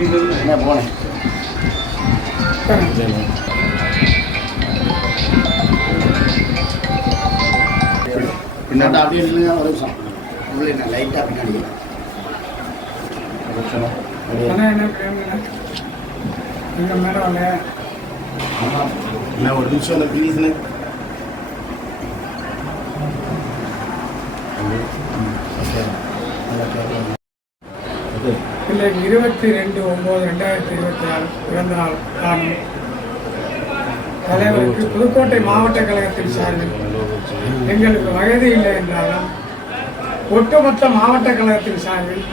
என்ன போனேன். பின்னாடி அப்படியே நில்லுங்க ஒரு நிமிஷம். உள்ளே நான் லைட்டாக பின்னாடி. நான் ஒரு நிமிஷம் ப்ளீஸ்ண்ணே பிள்ளைக்கு இருபத்தி ரெண்டு ஒம்பது ரெண்டாயிரத்தி இருபத்தி நாலு பிறந்த நாள் தான். தலைவருக்கு புதுக்கோட்டை மாவட்ட கழகத்தின் சார்பில் எங்களுக்கு வயது இல்லை என்றாலும் ஒட்டுமொத்த மாவட்ட கழகத்தின் சார்பில்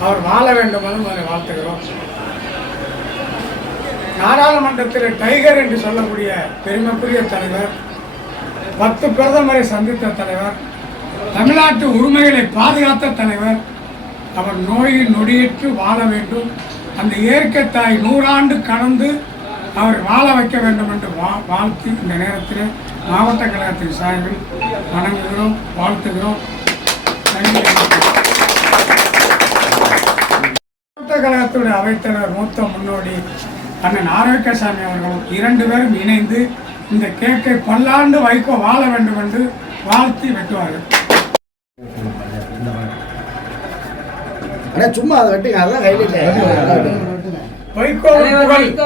அவர் வாழ வேண்டும் என்று அதை வாழ்த்துகிறோம். நாடாளுமன்றத்தில் டைகர் என்று சொல்லக்கூடிய பெருமைக்குரிய தலைவர் பத்து பிரதமரை சந்தித்த தலைவர் தமிழ்நாட்டு உரிமைகளை பாதுகாத்த தலைவர் அவர் நோயை நொடியிட்டு வாழ வேண்டும். அந்த இயற்கை தாய் நூறாண்டு கடந்து அவர் வாழ வைக்க வேண்டும் என்று வா வாழ்த்தி இந்த நேரத்தில் மாவட்ட கழகத்தின் சார்பில் வணங்குகிறோம் வாழ்த்துகிறோம். மாவட்ட கழகத்துடைய அவைத்தலைவர் மூத்த முன்னோடி அண்ணன் ஆரோக்கியசாமி அவர்கள் இரண்டு பேரும் இணைந்து இந்த கேக்கை பல்லாண்டு வைக்கோ வாழ வேண்டும் என்று வாழ்த்தி வெட்டுவார்கள். அண்ணா சும்மா அதை வெட்டுங்க அதான் ஹைலைட் வைகோவின் புகழ். வைகோ.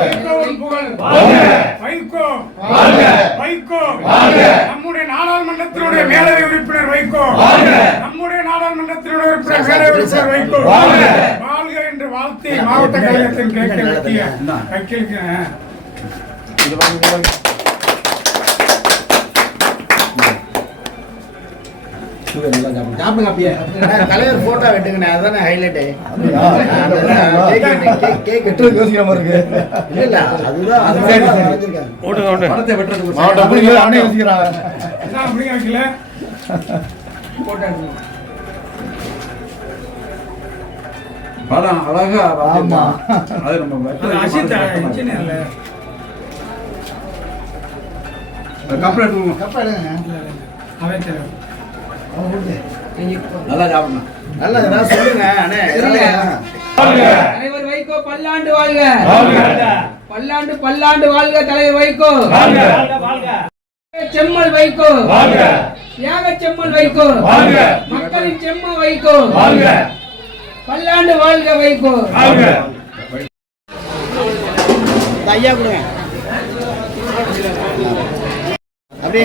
வைகோவின் புகழ். வைகோ. வைகோ. நம்முடைய நாடாளுமன்றத்தினுடைய மேலவை உறுப்பினர் வைகோ. நம்முடைய நாடாளுமன்றத்தினுடைய உறுப்பினர் மேலவை உறுப்பினர் வைகோ. வாழ்க. என்று வாழ்த்தி மாவட்ட கழகத்தின் கேட்க வெட்டிய வைக்கிலுக்கு தலைவர் போட்டோ வெட்டுங்கண்ணே அதுதானே ஹைலைட்டு கேக் வெட்டு யோசிக்கிற மாதிரி இருக்கு? இல்ல அதுதான் அதுதான். படத்தை வெட்டுறதுக்கு மாவட்டம் யோசிக்கிறாங்க. படம் அழகா ஆமா. அது நம்ம அது அசித் இன்ஜினியர்ல கப்பல் எடுத்துக்கோங்க. கப்பா எடுங்க. அவன் கொடுத்து. நல்லா சாப்பிடணும் நல்லா ஏதாவது சொல்லுங்க அண்ணே. தலைவர் வைகோ பல்லாண்டு வாழ்க. பல்லாண்டு பல்லாண்டு வாழ்க தலைவர் வைகோ. செம்மல் வைகோ. தியாக செம்மல் வைகோ. மக்களின் செம்ம வைகோ. பல்லாண்டு வாழ்க வைகோ. ஐயா கொடுங்க. அப்படியே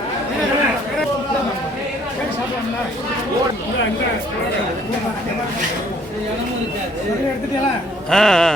ஆ ஆ.